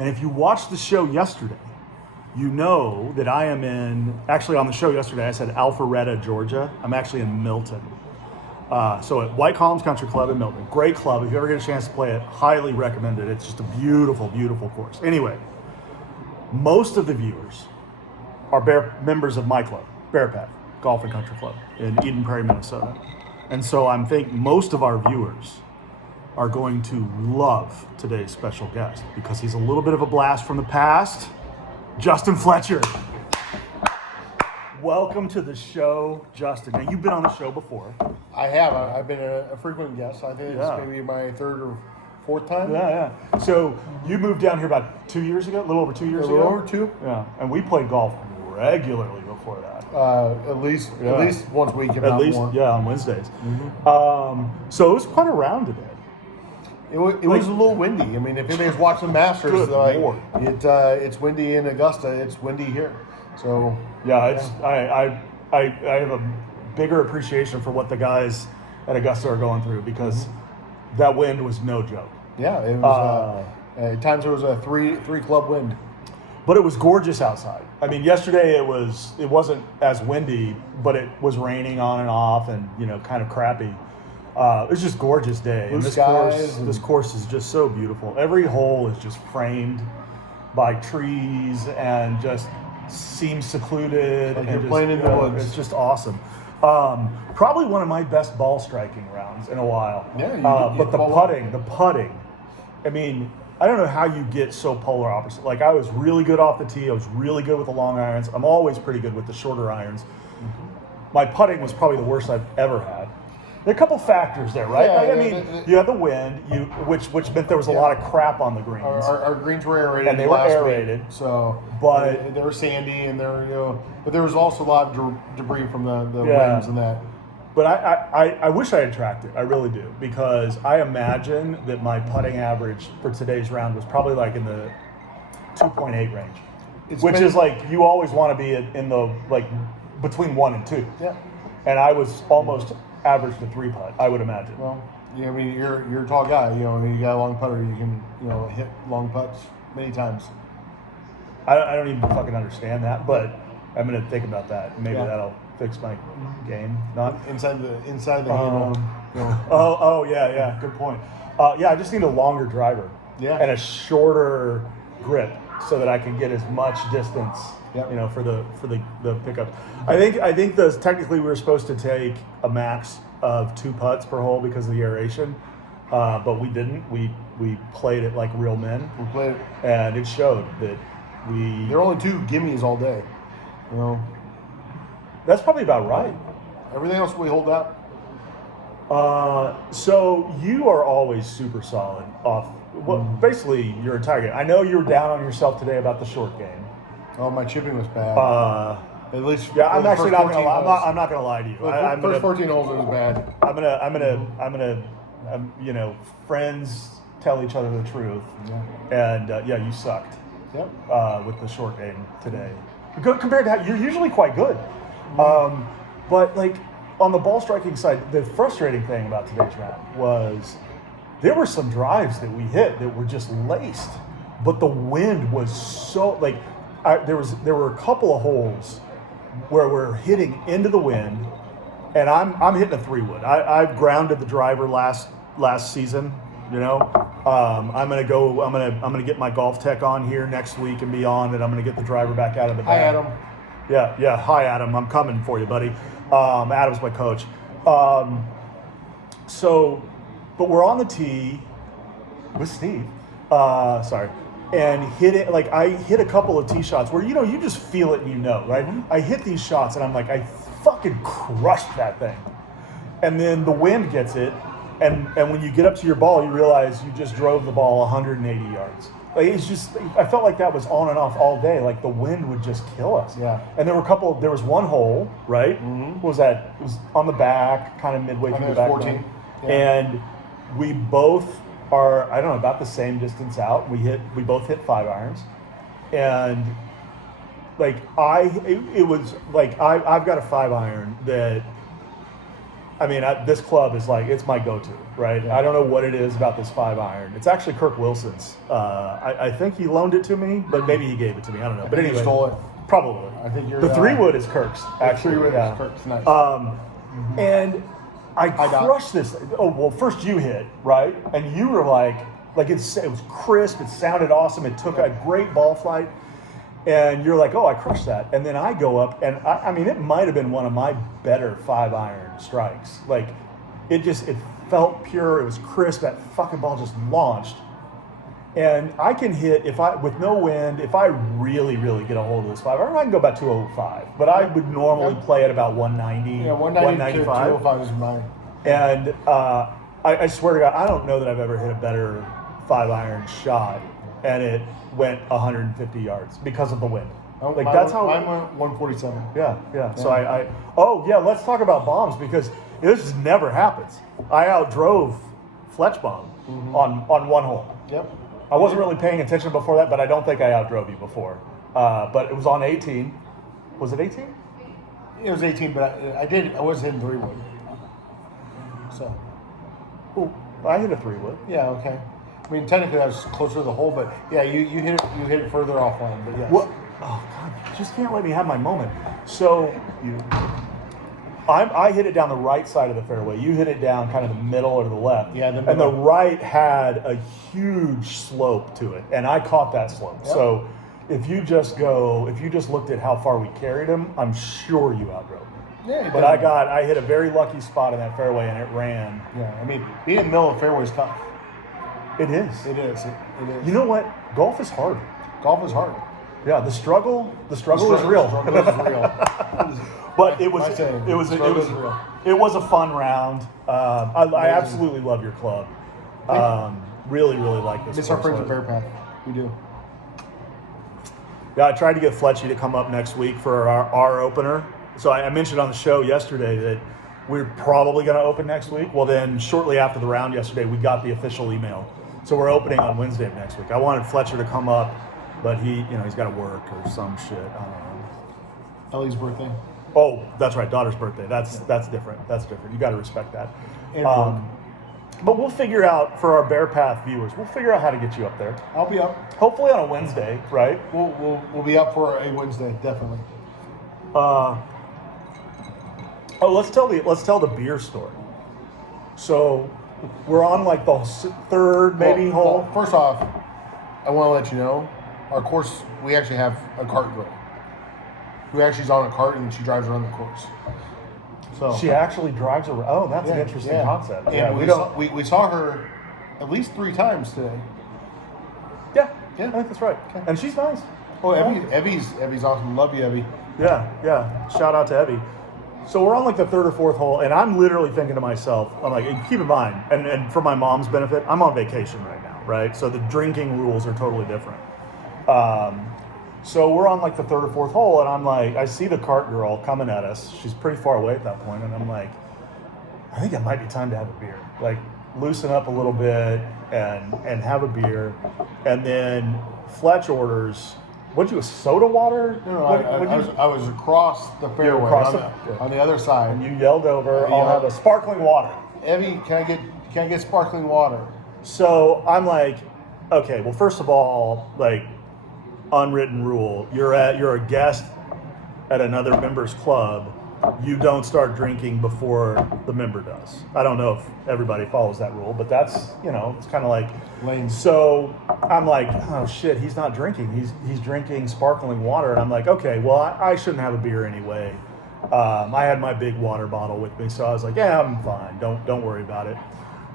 And if you watched the show yesterday, you know that I am actually on the show yesterday, I said Alpharetta, Georgia. I'm actually in Milton. So at White Columns Country Club in Milton. Great club. If you ever get a chance to play it, highly recommend it. It's just a beautiful, beautiful course. Anyway, most of the viewers are members of my club, Bear Path Golf and Country Club in Eden Prairie, Minnesota. And so I'm thinking most of our viewers are going to love today's special guest because he's a little bit of a blast from the past. Justin Fletcher. Welcome to the show, Justin. Now, you've been on the show before. I have. I've been a frequent guest. I think it's maybe my third or fourth time. Yeah. So you moved down here about 2 years ago, a little over 2 years ago? A little over two. Yeah. And we played golf regularly before that. At least once a week, if not more. Yeah, on Wednesdays. Mm-hmm. So it was quite a round today. It was a little windy. I mean, if anybody's watching the Masters, it's windy in Augusta. It's windy here. So I have a bigger appreciation for what the guys at Augusta are going through because that wind was no joke. Yeah, it was. At times there was a three club wind. But it was gorgeous outside. I mean, yesterday it wasn't as windy, but it was raining on and off, and kind of crappy. It was just a gorgeous day. Blue And skies this course is just so beautiful. Every hole is just framed by trees and just seems secluded. Like and you're playing in the woods. It's just awesome. Probably one of my best ball striking rounds in a while. Yeah, but the putting. I mean, I don't know how you get so polar opposite. Like, I was really good off the tee. I was really good with the long irons. I'm always pretty good with the shorter irons. Mm-hmm. My putting was probably the worst I've ever had. There are a couple factors there, right? Yeah, you had the wind, which meant there was a lot of crap on the greens. Our greens were aerated, and they were aerated. But they were sandy, and but there was also a lot of debris from the winds and that. But I wish I had tracked it. I really do, because I imagine that my putting average for today's round was probably like in the 2.8 range, which is like you always want to be in the between 1 and 2. Yeah. And I was almost average to 3 putt, I would imagine. Well, yeah, I mean, you're a tall guy. You got a long putter. You can hit long putts many times. I don't even fucking understand that, but I'm gonna think about that. Maybe that'll fix my game. Not inside the handle. Oh yeah. Good point. I just need a longer driver. Yeah. And a shorter grip so that I can get as much distance. Yep. For the pickup. I think technically we were supposed to take a max of 2 putts per hole because of the aeration, but we didn't. We played it like real men. We played it, and it showed that there are only 2 gimmies all day. That's probably about right. Everything else we hold out. So you are always super solid off. Basically your entire game. I know you were down on yourself today about the short game. Oh, my chipping was bad. At least, I'm actually not gonna lie. I'm not gonna lie to you. First 14 holes it was bad. I'm gonna friends tell each other the truth. Yeah. And you sucked. Yep. With the short game today, good compared to how you're usually quite good. But like on the ball striking side, the frustrating thing about today's round was there were some drives that we hit that were just laced, but the wind was so there were a couple of holes where we're hitting into the wind, and I'm hitting a 3-wood. I've grounded the driver last season. I'm gonna get my golf tech on here next week and beyond, and I'm gonna get the driver back out of the bag. Hi, Adam. Yeah. Hi, Adam. I'm coming for you, buddy. Adam's my coach. But we're on the tee with Steve. Sorry. And hit it, I hit a couple of tee shots where, you just feel it and right? Mm-hmm. I hit these shots and I'm like, I fucking crushed that thing. And then the wind gets it, and when you get up to your ball, you realize you just drove the ball 180 yards. It's just, I felt like that was on and off all day. Like the wind would just kill us. Yeah. And there was one hole, right? Mm-hmm. What was that? It was on the back, kind of midway through the back. 14. Yeah. And we both are, I don't know, about the same distance out. We both hit 5 irons, and I've got a 5 iron that I mean, this club is like, it's my go-to, right? Yeah. I don't know what it is about this 5-iron. It's actually Kirk Wilson's. I think he loaned it to me, but maybe he gave it to me. I don't know. But anyway, you stole it. Probably. I think you're the 3-wood is Kirk's. Actually, 3-wood yeah. is Kirk's. Nice. And I crushed this. Oh well, first you hit right, and you were like it was crisp. It sounded awesome. It took a great ball flight. And you're like, oh, I crushed that. And then I go up, and I mean, it might have been one of my better 5-iron strikes. Like, it felt pure. It was crisp. That fucking ball just launched. And I can hit, with no wind, if I really, really get a hold of this 5-iron, I can go about 205. But I would normally play at about 190, Yeah, 190 205 is mine. And I swear to God, I don't know that I've ever hit a better 5-iron shot. And it went 150 yards because of the wind. That's how mine went 147. Yeah. So let's talk about bombs because this just never happens. I outdrove Fletch bomb on one hole. Yep. I wasn't really paying attention before that, but I don't think I outdrove you before. But it was on 18. Was it 18? It was 18, but I was hitting 3-wood. So. Well, I hit a 3-wood. Yeah. Okay. I mean, technically, I was closer to the hole, but yeah, you hit it further offline. But yes. What? Oh God! You just can't let me have my moment. So I hit it down the right side of the fairway. You hit it down kind of the middle or the left. Yeah, the middle. And the right had a huge slope to it, and I caught that slope. Yep. So if you just looked at how far we carried him, I'm sure you outdrove me. Yeah, but I hit a very lucky spot in that fairway, and it ran. Yeah, I mean, being in the middle of the fairway is tough. It is. It is. You know what? Golf is hard. Golf is hard. Yeah, the struggle is real. The struggle is real. But it was a fun round. I absolutely love your club. Really, really like this. Miss our friends at Bear Path. We do. Yeah, I tried to get Fletcher to come up next week for our opener. So I mentioned on the show yesterday that we're probably going to open next week. Well, then shortly after the round yesterday, we got the official email. So we're opening on Wednesday of next week. I wanted Fletcher to come up, but he's got to work or some shit. I don't know. Ellie's birthday. Oh, that's right. Daughter's birthday. That's different. That's different. You got to respect that. But we'll figure out for our Bear Path viewers. We'll figure out how to get you up there. I'll be up. Hopefully on a Wednesday, right? We'll be up for a Wednesday, definitely. Let's tell the beer story. So we're on like the third hole. Well, first off, I want to let you know, our course, we actually have a cart girl who actually is on a cart and she drives around the course. So she actually drives around. Oh, that's an interesting concept. And we saw her at least 3 times today. Yeah, I think that's right. Okay. And she's nice. Oh, Evie's awesome. Love you, Evie. Yeah. Shout out to Evie. So we're on like the 3rd or 4th hole, and I'm literally thinking to myself, I'm like, keep in mind, and for my mom's benefit, I'm on vacation right now, right? So the drinking rules are totally different. So we're on like the 3rd or 4th hole, and I'm like, I see the cart girl coming at us. She's pretty far away at that point, and I'm like, I think it might be time to have a beer. Like, loosen up a little bit and have a beer. And then Fletch orders, what'd you, a soda water? No, I was across the fairway on the other side. And you yelled over, I'll have a sparkling water. Evie, can I get sparkling water? So I'm like, okay, well, first of all, like, unwritten rule, you're a guest at another member's club, you don't start drinking before the member does. I don't know if everybody follows that rule, but that's, it's kind of like lame. So I'm like, oh shit, he's not drinking. He's drinking sparkling water. And I'm like, okay, well, I shouldn't have a beer anyway. I had my big water bottle with me, so I was like, yeah, I'm fine. Don't worry about it.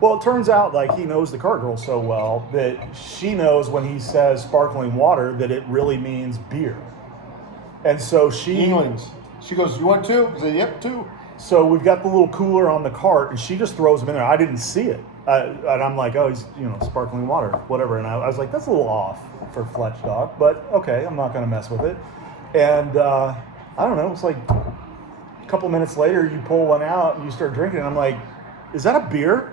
Well, it turns out like he knows the cart girl so well that she knows when he says sparkling water that it really means beer. And so she goes, you want 2? I said, yep, 2. So we've got the little cooler on the cart, and she just throws them in there. I didn't see it. And I'm like, oh, he's, sparkling water, whatever. And I was like, that's a little off for Fletch Dog, but okay, I'm not going to mess with it. And I don't know, it's like a couple minutes later, you pull one out and you start drinking, and I'm like, is that a beer?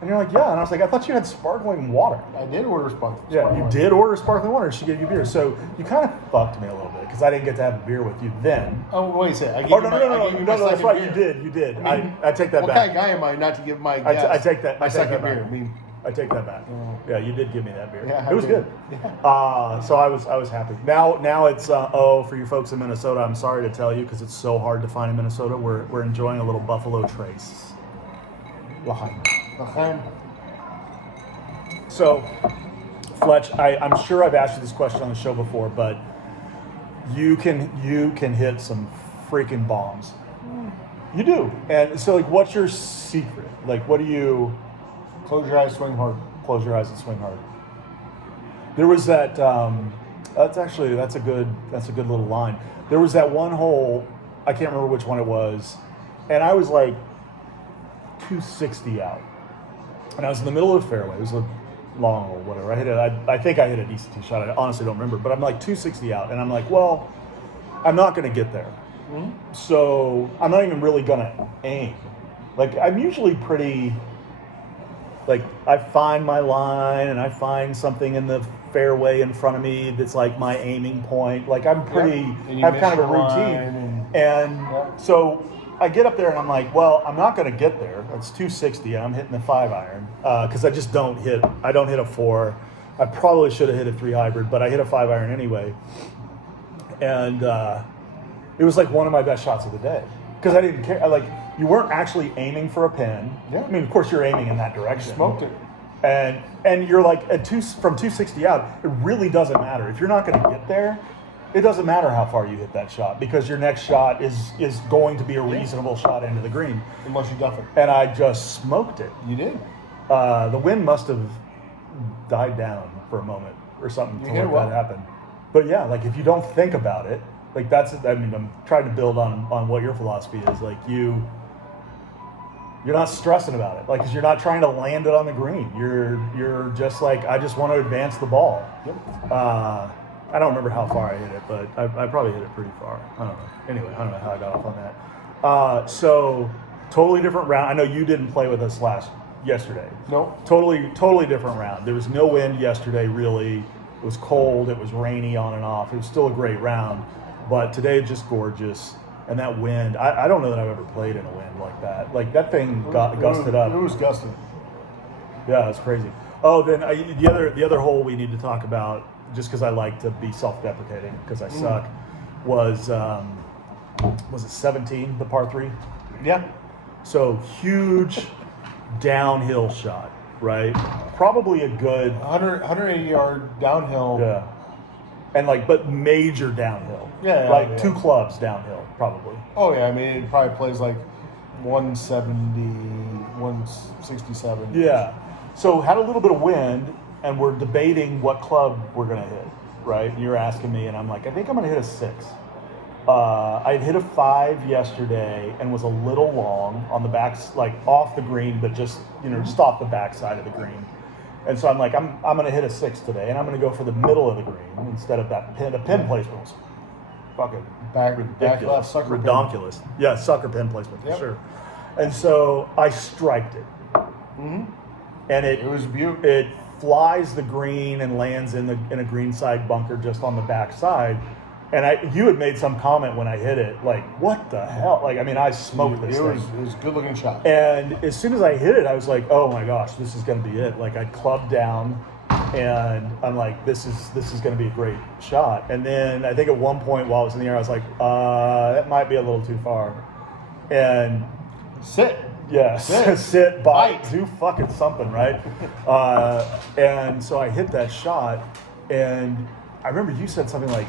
And you're like, yeah. And I was like, I thought you had sparkling water. I did order sparkling. Yeah, you did order sparkling water. And she gave you beer. So you kind of fucked me a little bit because I didn't get to have a beer with you then. Oh, wait a second. I gave Oh, you no, my- no, I no, gave you no, my no, that's second right. beer. You did. I mean, I take that what back. kind of guy am I not to give my guest I take that. my I take second that back. beer? I mean, I take that back. Yeah, you did give me that beer. Yeah, it was I did. good. Yeah. So I was happy. Now it's for you folks in Minnesota. I'm sorry to tell you because it's so hard to find in Minnesota. We're enjoying a little Buffalo Trace. L'chaim. L'chaim. So, Fletch, I'm sure I've asked you this question on the show before, but you can hit some freaking bombs. You do. And so, like, what's your secret? Like, what do you? Close your eyes, swing hard. Close your eyes and swing hard. There was that. That's a good little line. There was that one hole. I can't remember which one it was, and I was like 260 out, and I was in the middle of the fairway. It was a long hole, whatever. I think I hit a decent tee shot. I honestly don't remember, but I'm like 260 out, and I'm like, well, I'm not going to get there, so I'm not even really going to aim. Like, I'm usually pretty. Like, I find my line and I find something in the fairway in front of me that's like my aiming point. Like, I'm pretty, And you I have miss kind of a your routine. line and- So I get up there and I'm like, well, I'm not going to get there. It's 260 and I'm hitting the 5-iron because I don't hit a 4. I probably should have hit a 3 hybrid, but I hit a 5-iron anyway. And it was like one of my best shots of the day because I didn't care. You weren't actually aiming for a pin. Yeah. I mean, of course, you're aiming in that direction. Smoked it. And you're like from 260 out. It really doesn't matter if you're not going to get there. It doesn't matter how far you hit that shot because your next shot is going to be a reasonable shot into the green. Unless you duff it. And I just smoked it. You did. The wind must have died down for a moment or something to hit let well. that happen. But yeah, like if you don't think about it, like that's. I mean, I'm trying to build on what your philosophy is. Like you're not stressing about it, like, because you're not trying to land it on the green. You're just like, I just want to advance the ball. Yep. I don't remember how far I hit it, but I probably hit it pretty far. I don't know. Anyway, I don't know how I got off on that. So totally different round. I know you didn't play with us yesterday. No. Totally different round. There was no wind yesterday, really. It was cold. It was rainy on and off. It was still a great round, but today just gorgeous. And that wind, I don't know that I've ever played in a wind like that. Like, that thing gusted up. It was gusting. Yeah, it's crazy. Oh, then the other hole we need to talk about, just because I like to be self-deprecating because I suck, was it 17, the par 3? Yeah. So huge downhill shot, right? Probably a good 180 yard downhill. yeah, and but major downhill. Yeah, like yeah. 2 clubs downhill, probably. Oh yeah, I mean it probably plays like 170, 167. Yeah. So had a little bit of wind, and we're debating what club we're gonna hit, right? And you're asking me, and I'm like, I think I'm gonna hit a 6. I'd hit a 5 yesterday and was a little long on the back, like off the green, but just just off the back side of the green. And so I'm like, I'm gonna hit a 6 today, and I'm gonna go for the middle of the green instead of that pin. The pin placement was fucking Back ridiculous, left sucker pin. redonkulous. Yeah, sucker pin placement for Yep. sure. And so I striked it, and It was beautiful. it flies the green and lands in a green side bunker just on the back side. And you had made some comment when I hit it, like, what the hell? Like, I mean, I smoked this It thing. was a good looking shot. And as soon as I hit it, I was like, oh my gosh, this is going to be it. Like, I clubbed down, and I'm like, this is going to be a great shot. And then I think at one point while I was in the air, I was like, that might be a little too far. And Sit. yeah, sit, bite, Bite. do fucking something, right? And so I hit that shot, and I remember you said something like,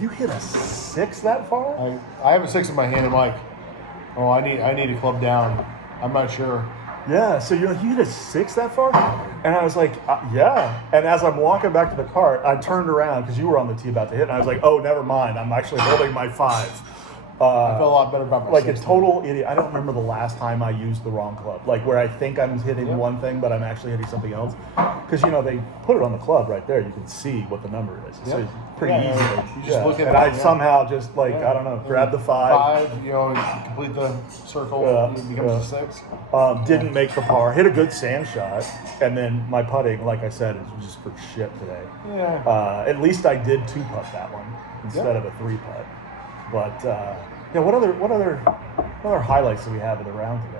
you hit a 6 that far? I have a 6 in my hand. I'm like, oh, I need to club down. I'm not sure. Yeah, so you're like, you hit a 6 that far? And I was like, yeah. And as I'm walking back to the cart, I turned around because you were on the tee about to hit, and I was like, oh, never mind. I'm actually holding my 5. I feel a lot better about my like 60. a total idiot. I don't remember the last time I used the wrong club. Like where I think I'm hitting one thing, but I'm actually hitting something else. Because they put it on the club right there. You can see what the number is. So it's pretty easy. You just look at and that, I somehow just I don't know, grab the 5. 5, complete the circle, it becomes a 6. Didn't make the par. Hit a good sand shot, and then my putting, like I said, is just for shit today. Yeah. At least I did 2-putt that one instead of a 3-putt. But what other highlights do we have of the round today?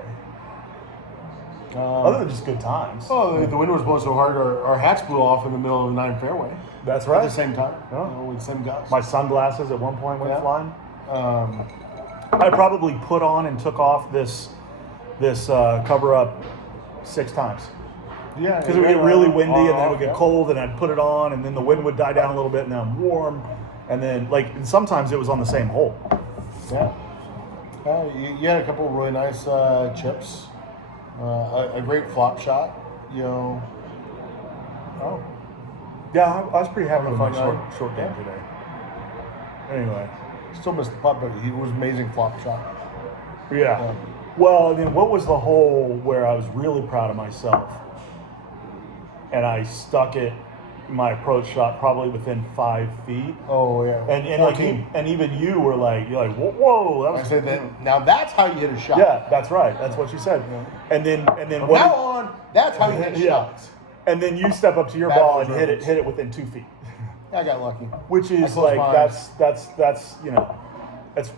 Other than just good times. Oh, the wind was blowing so hard, our hats blew off in the middle of the 9th fairway. That's right. At the same time, Oh. with the same gusts. My sunglasses at one point went flying. Um, I probably put on and took off this cover up 6 times. Yeah, Because it would get really windy and then it would get cold and I'd put it on and then the wind would die down a little bit and then I'm warm. And then, and sometimes it was on the same hole. Yeah. You had a couple of really nice chips. A great flop shot, Oh. Yeah, I was pretty happy with my Fun short game today. Anyway. Still missed the putt, but he was amazing flop shot. Yeah. Well, what was the hole where I was really proud of myself? And I stuck it, my approach shot, probably within 5 feet. Oh, yeah. And even you were you're like, whoa, that was. I said that. Now that's how you hit a shot. Yeah, that's right. That's what you said. And then From now on, that's how you hit shots. And then you step up to your ball and hit it within 2 feet. I got lucky. Which is that's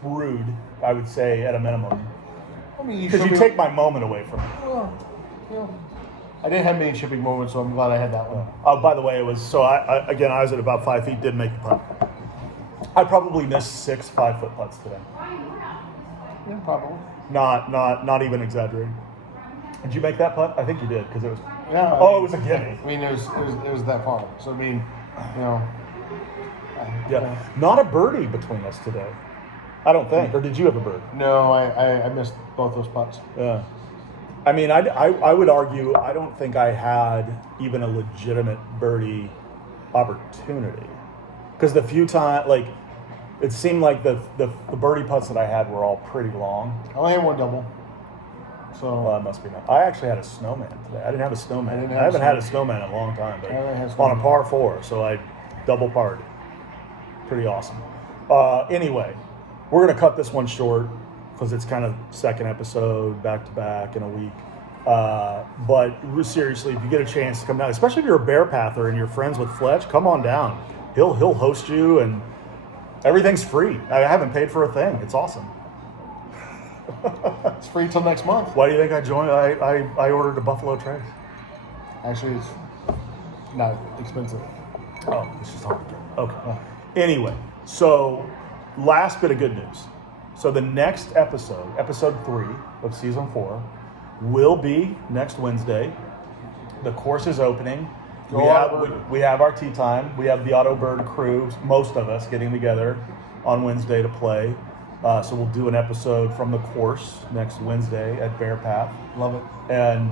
rude, I would say, at a minimum. I mean, Because you take my moment away from me. Well, I didn't have many chipping moments, so I'm glad I had that one. Oh, by the way, it was so. I was at about 5 feet. Did make the putt. I probably missed 6 5-foot putts today. Yeah, probably. Not even exaggerating. Did you make that putt? I think you did because it was. Yeah. Oh, it was a gimme. I mean, it was that far. So I mean, Yeah. Not a birdie between us today. I don't think. Or did you have a bird? No, I missed both those putts. Yeah. I mean, I would argue I don't think I had even a legitimate birdie opportunity because the few times, it seemed like the birdie putts that I had were all pretty long. I only had one double. So Well, that must be nice. I actually had a snowman today. I didn't have a snowman. I haven't had a snowman in a long time, but on a par 4, so I double parred. Pretty awesome. Anyway, we're gonna cut this one short because it's kind of second episode back to back in a week. But seriously, if you get a chance to come down, especially if you're a bear pather and you're friends with Fletch, come on down. He'll host you and everything's free. I haven't paid for a thing. It's awesome. it's free till next month. Why do you think I joined? I ordered a Buffalo Trace. Actually, it's not expensive. Oh, it's just hard to get. Okay. Anyway, so last bit of good news. So the next episode 3 of season 4, will be next Wednesday. The course is opening. We have our tea time. We have the Auto Bird crew, most of us, getting together on Wednesday to play. So we'll do an episode from the course next Wednesday at Bear Path. Love it. And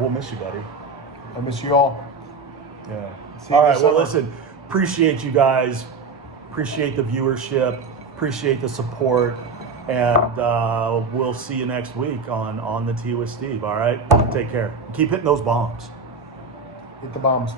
we'll miss you, buddy. I miss you all. Yeah. See you all right. this Well, summer. listen. Appreciate you guys. Appreciate the viewership. Appreciate the support. And we'll see you next week on the Tea with Steve. All right. Take care. Keep hitting those bombs. Hit the bombs.